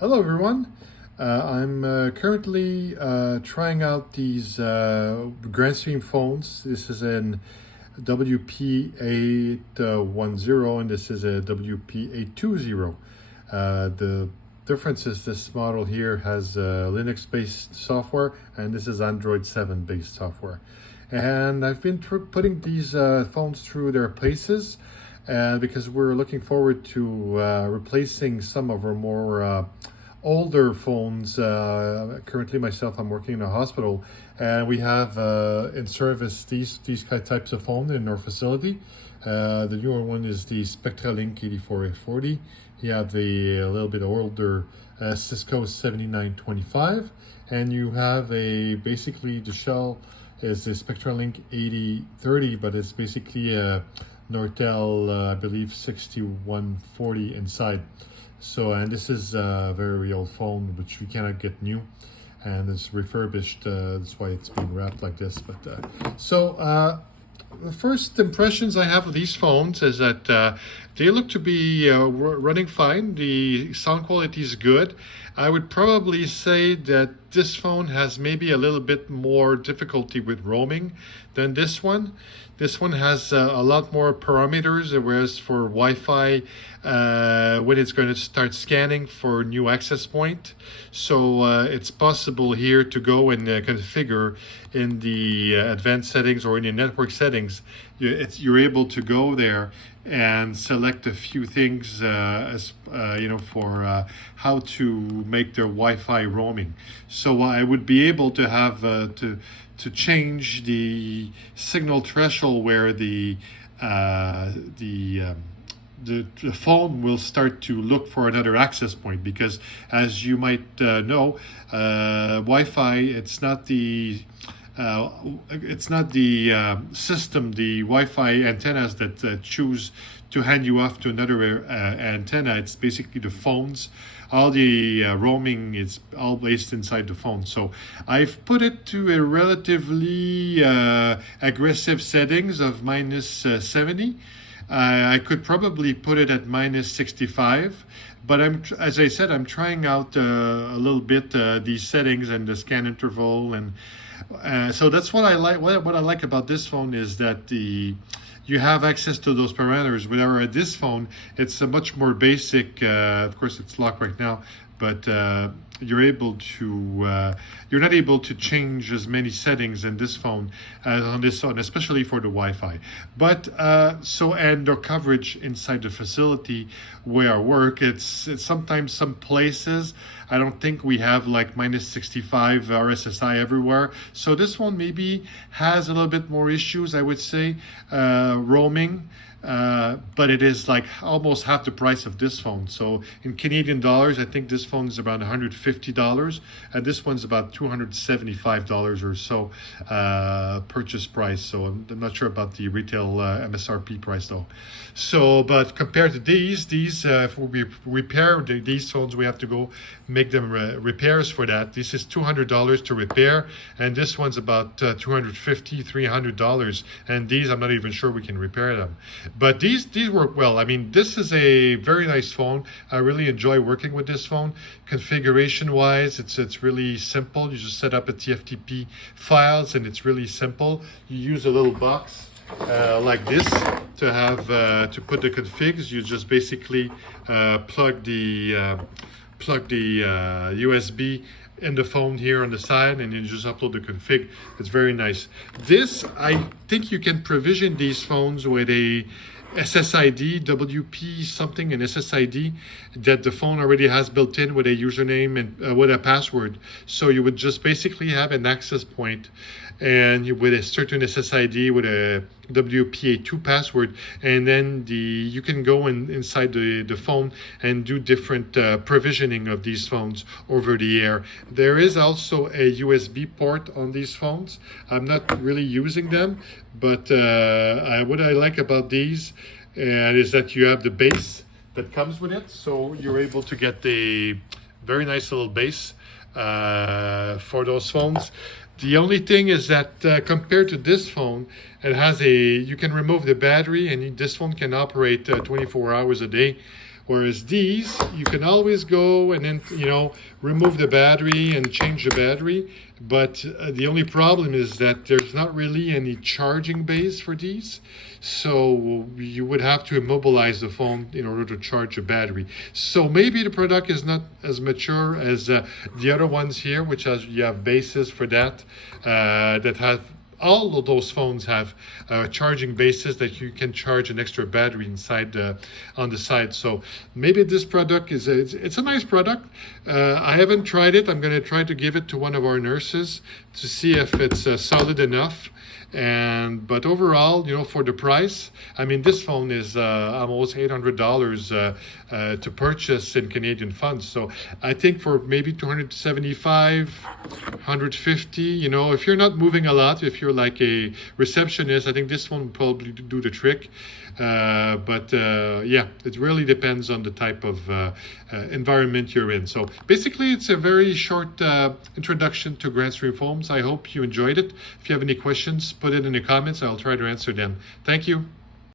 Hello everyone. I'm currently trying out these Grandstream phones. This is an WP810 and this is a WP820. The difference is this model here has Linux-based software and this is Android 7 based software. And I've been putting these phones through their paces because we're looking forward to replacing some of our more older phones. Currently myself, I'm working in a hospital and we have in service these types of phone in our facility. The newer one is the Spectralink 8440. You have the a little bit older Cisco 7925, and you have basically the shell is the Spectralink 8030, but it's basically a Nortel, I believe 6140 inside. So, and this is a very old phone which we cannot get new, and it's refurbished. That's why it's being wrapped like this. But the first impressions I have of these phones is that they look to be running fine. The sound quality is good. I would probably say that this phone has maybe a little bit more difficulty with roaming than this one. This one has a lot more parameters, whereas for Wi-Fi, when it's going to start scanning for new access point. So it's possible here to go and configure in the advanced settings or in the network settings. You're able to go there and select a few things for how to make their Wi-Fi roaming. So I would be able to have to change the signal threshold where the phone will start to look for another access point, because as you might know, Wi-Fi, it's not the system, the Wi-Fi antennas that choose to hand you off to another antenna. It's basically the phones. All the roaming is all based inside the phone. So I've put it to a relatively aggressive settings of -70. I could probably put it at -65, but as I said, I'm trying out a little bit these settings and the scan interval, and so that's what I like. What I like about this phone is that you have access to those parameters. Whereas this phone, it's a much more basic. Of course, it's locked right now, but you're not able to change as many settings in this phone as on this phone, especially for the Wi-Fi. But and the coverage inside the facility where I work, it's sometimes some places I don't think we have like -65 RSSI everywhere. So this one maybe has a little bit more issues, I would say, roaming. But it is like almost half the price of this phone. So in Canadian dollars, I think this phone is around $150, and this one's about $275 or so purchase price. So I'm not sure about the retail MSRP price though. So, but compared to these, if we repair these phones, we have to go make them repairs for that. This is $200 to repair, and this one's about $250, $300, and these I'm not even sure we can repair them. But these work well. I mean, this is a very nice phone. I really enjoy working with this phone. Configuration wise, it's really simple. You just set up a TFTP files, and it's really simple. You use a little box like this to have to put the configs. You just basically plug the USB in the phone here on the side, and you just upload the config. It's very nice. This, I think you can provision these phones with a SSID, WP something, an SSID that the phone already has built in with a username and with a password. So you would just basically have an access point, and with a certain SSID with a WP82 password, and then you can go inside the phone and do different provisioning of these phones over the air. There is also a USB port on these phones. I'm not really using them, but what I like about these is that you have the base that comes with it, so you're able to get the very nice little base for those phones. The only thing is that compared to this phone, you can remove the battery, and this phone can operate 24 hours a day. Whereas these, you can always go and then, remove the battery and change the battery. But the only problem is that there's not really any charging base for these. So you would have to immobilize the phone in order to charge a battery. So maybe the product is not as mature as the other ones here, which you have bases for that, that have all of those phones have charging bases that you can charge an extra battery inside on the side. So maybe this product it's a nice product. I haven't tried it. I'm going to try to give it to one of our nurses to see if it's solid enough. But overall, for the price, I mean, this phone is almost $800 to purchase in Canadian funds. So I think for maybe $275, $150, if you're not moving a lot, if you're like a receptionist, I think this one will probably do the trick. Yeah, it really depends on the type of environment you're in. So basically, it's a very short introduction to Grandstream phones. I hope you enjoyed it. If you have any questions, put it in the comments. I'll try to answer them. Thank you.